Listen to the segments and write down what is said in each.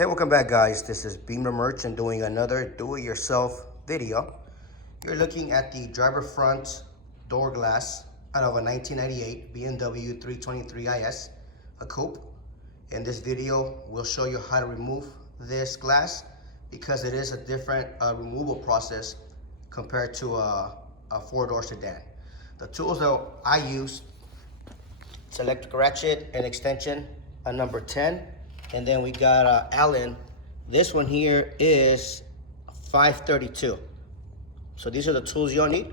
Hey, welcome back guys. This is Beamer Merchant doing another do-it-yourself video. You're looking at the driver front door glass out of a 1998 BMW 323 IS, a coupe. In this video, we'll show you how to remove this glass because it is a different removal process compared to a four-door sedan. The tools that I use, it's electric ratchet and extension, a number 10. And then we got Allen. This one here is 532. So these are the tools you'll need.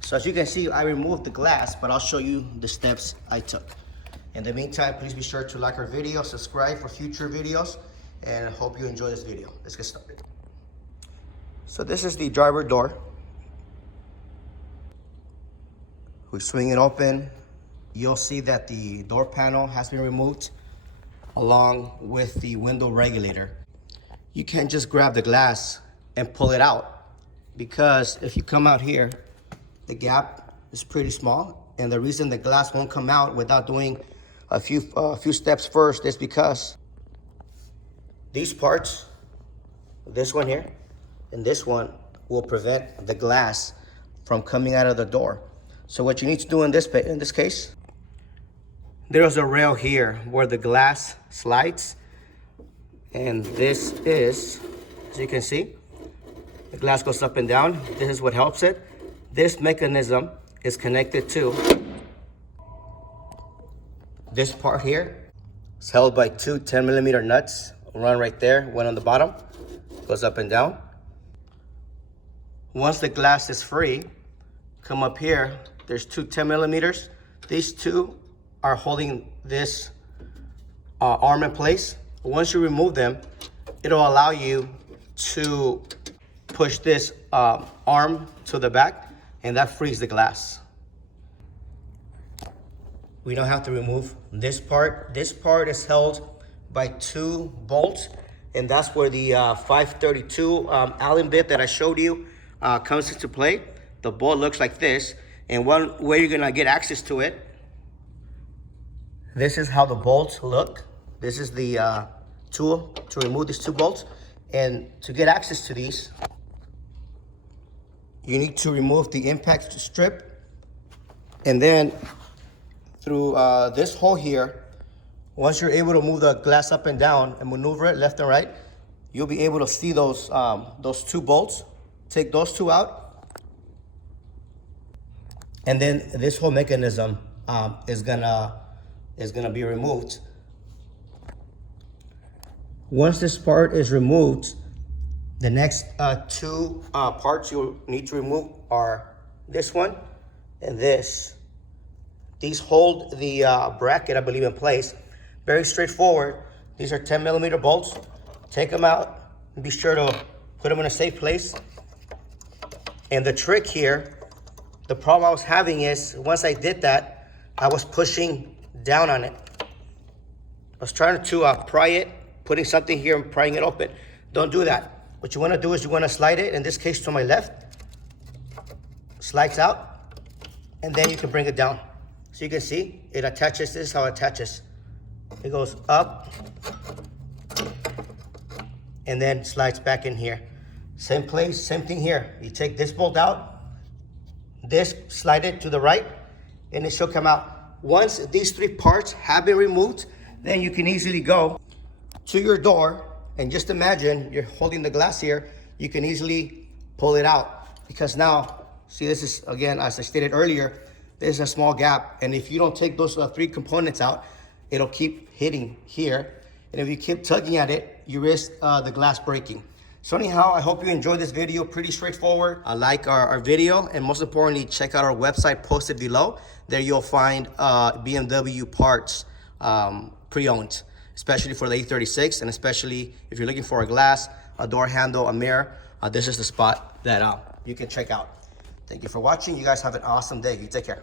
So as you can see, I removed the glass, but I'll show you the steps I took. In the meantime, please be sure to like our video, subscribe for future videos, and I hope you enjoy this video. Let's get started. So this is the driver door. We swing it open. You'll see that the door panel has been removed along with the window regulator. You can't just grab the glass and pull it out because if you come out here, the gap is pretty small. And the reason the glass won't come out without doing a few steps first is because these parts, this one here and this one, will prevent the glass from coming out of the door. So what you need to do in this case, there's a rail here where the glass slides, and this is, as you can see, the glass goes up and down. This is what helps it. This mechanism is connected to this part here. It's held by two 10mm nuts, run right there, one on the bottom, goes up and down. Once the glass is free, come up here, there's two 10mm. These two are holding this arm in place. Once you remove them, it'll allow you to push this arm to the back, and that frees the glass. We don't have to remove this part. This part is held by two bolts, and that's where the 532 Allen bit that I showed you comes into play. The bolt looks like this, and one way you're gonna get access to it, this is how the bolts look. This is the tool to remove these two bolts. And to get access to these, you need to remove the impact strip. And then through this hole here, once you're able to move the glass up and down and maneuver it left and right, you'll be able to see those two bolts. Take those two out. And then this whole mechanism is gonna be removed. Once this part is removed, the next two parts you'll need to remove are this one and this. These hold the bracket, I believe, in place. Very straightforward. These are 10mm bolts. Take them out and be sure to put them in a safe place. And the trick here, the problem I was having is once I did that, I was pushing down on it. I was trying to pry it, putting something here and prying it open. Don't do that. What you want to do is you want to slide it, in this case to my left, slides out, and then you can bring it down. So you can see it attaches. This is how it attaches. It goes up and then slides back in here. Same place, same thing here. You take this bolt out, this, slide it to the right, and it should come out. Once these three parts have been removed, then you can easily go to your door, and just imagine you're holding the glass here. You can easily pull it out because now, see, this is, again, as I stated earlier, there's a small gap, and if you don't take those three components out, it'll keep hitting here, and if you keep tugging at it, you risk the glass breaking. So anyhow, I hope you enjoyed this video. Pretty straightforward. Like our video, and most importantly, check out our website posted below. There you'll find BMW parts pre-owned, especially for the E36, and especially if you're looking for a glass, a door handle, a mirror, this is the spot that you can check out. Thank you for watching. You guys have an awesome day. You take care.